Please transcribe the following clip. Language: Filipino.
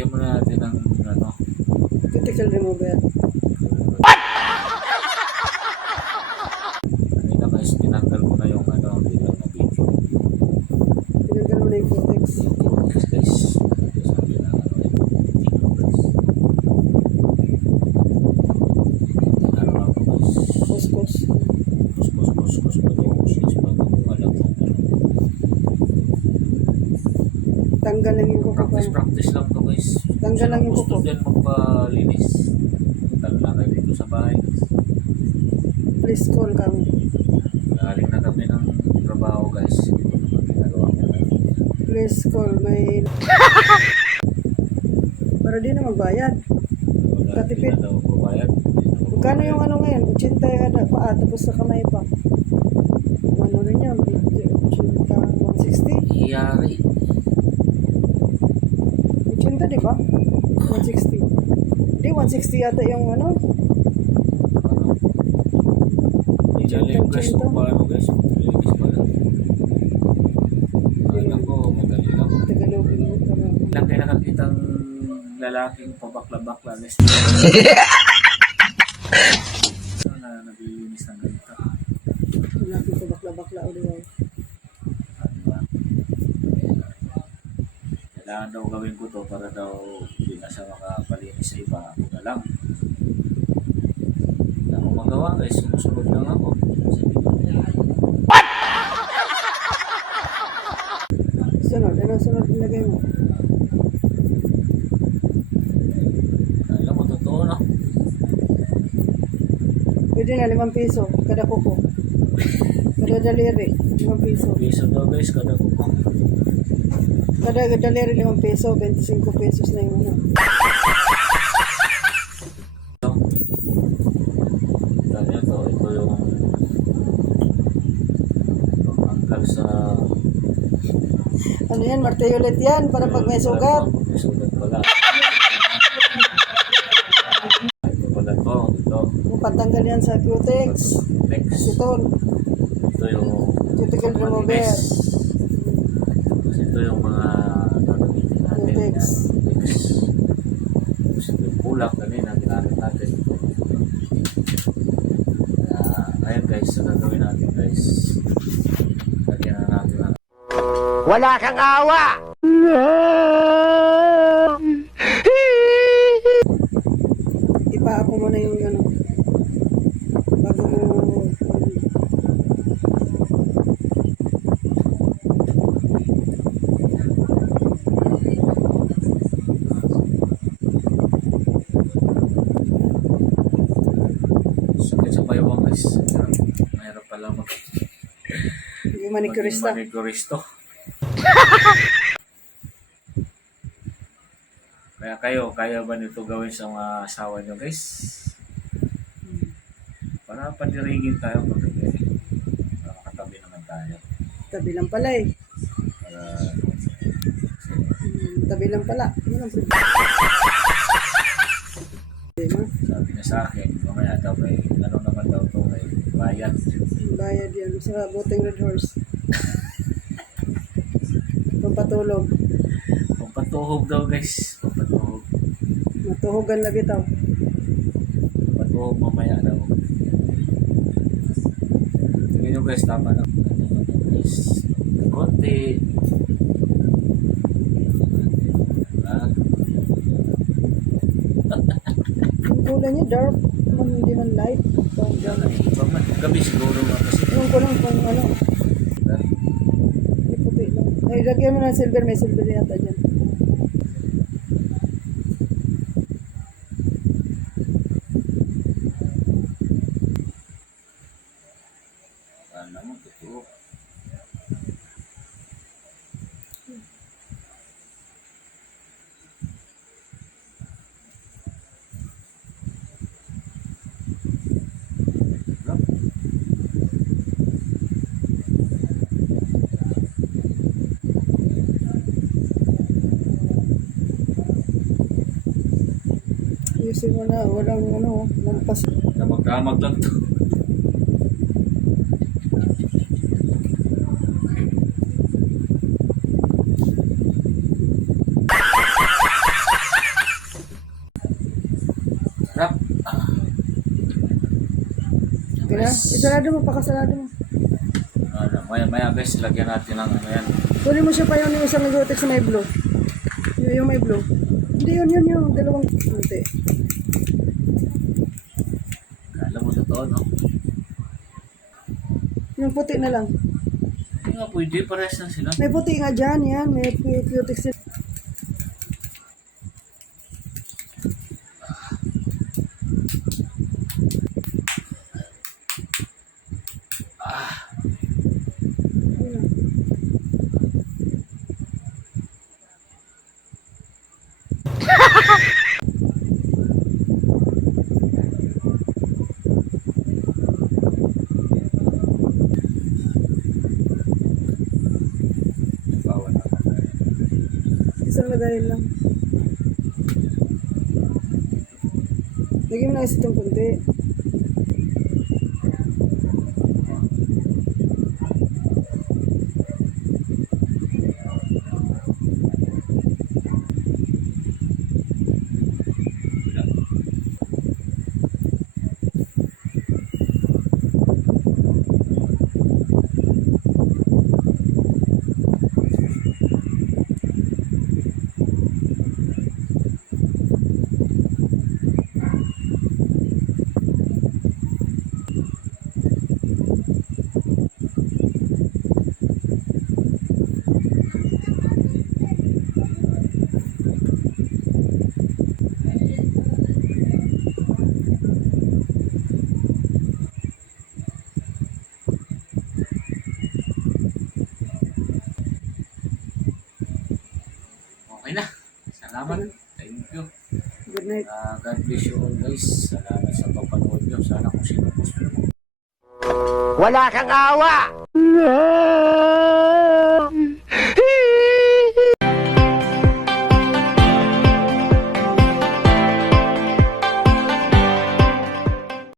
Lagyan mo na natin ng ano. Cuticle remover. Kanina guys, tinanggal ko na yung ano, hindi lang na video. Tinanggal mo na yung cutex. Yes guys. Sabi na ano video guys. Ano lang po guys. Kuskus. Kuskus pa daw. Kuskus pa daw. Alam mo. Tanggal lang yung kuko. Practice lang to guys. Tanggal lang yung gusto kuko. dyan magpalinis. Tala lang kayo dito sa bahay. Please call kami. Galing na kami ng trabaho guys. Ito naman ginagawa ko na. Please call. May... Para di na magbayad. Katipid. Hindi na daw babayad. Magkano yung ano ngayon? 80 kada pa. Tapos sa kamay pa. Ano rin yan? 80, 160? Iyari. 80 di ba? 160. Hindi, 160 yata yung ano. Ano? Idali guys kung paano guys. Linis pala. Alam ko madali lang. Tagalogin mo para... Ilang kayo nakakitang lalaking pabakla-bakla guys. Na naglilinis ng ganito. Wala ko bakla-bakla o diba? Diba? Kailangan daw gawin ko to para daw hindi na siya makapalinis sa iba. Ako na lang. Hindi ako magawa guys. Sumusunod lang ako. Sunod. Ano sunod ilagay mo? Alam mo, totoo na. Pwede na 5 piso. Kada kuko. Kada daliri. 5 piso. Piso daw guys kada kuko. Kada daliri 5 piso. 25 pesos na yung ano. Dahil ito yung pangangkal sa Ano yan? Martilyo ulit yan. Para pag may sugat. May sugat pala. Ito pala to. Ito. Patanggal yan sa cutex. Next. Aceton. Ito yung Cuticle remover. malinis. Tapos ito yung mga gagamitin natin. Cutex. Cutex. Tapos ito yung kulak. Kanina ginamit natin. Ngayon guys, so gagawin natin guys. Lagyan na natin ang Wala kang awa! Ipaapo mo na yung ano. Bago mo... sakit sa baywang guys. Mahirap pala Yung manicurista. manicuristo. Kaya ba nito gawin sa mga asawa nyo guys? Para pandiringin tayo pagkabi. Para makatabi naman tayo. Tabi lang pala eh. Para Tabi lang pala. Ano ang problema? sabi na sa akin, mamaya daw may ano naman daw to may bayad. Bayad yan. Sa Boteng Red Horse. Pampatulog. Pampatuhog daw guys. Pampatuhog. Matuhugan lagi tao. Pampatuhog mamaya daw. Tingin nyo guys, tama na. Guys, konti. Yung kulay niya dark. Hindi man light. Gabi siguro nga kasi. Yung ko lang kung ano. Hindi puti lang. Ay, lagyan mo ng silver. May silver yata dyan. Ano mo, totoo. Ayusin mo na. Walang ano. Lampas. Damag-damag lang to. Isarado mo, pakasarado mo. Maya guys, lagyan natin ng ano yan. Kunin mo siya pa yung isang nag-text sa may blue. Yung may blue. Hindi, yun. Dalawang konti. Kala mo totoo, no? Yung puti na lang. Hindi nga pwede, parehas na sila. May puti nga dyan, yan. May cutex. Bawal na. Isang lagayin lang. Lagyan mo na kasi itong konti. Okay na. Salamat. Thank you. Good night. God bless you all guys. Salamat sa pagpanood nyo. Sana kung sino gusto nyo. Wala kang awa!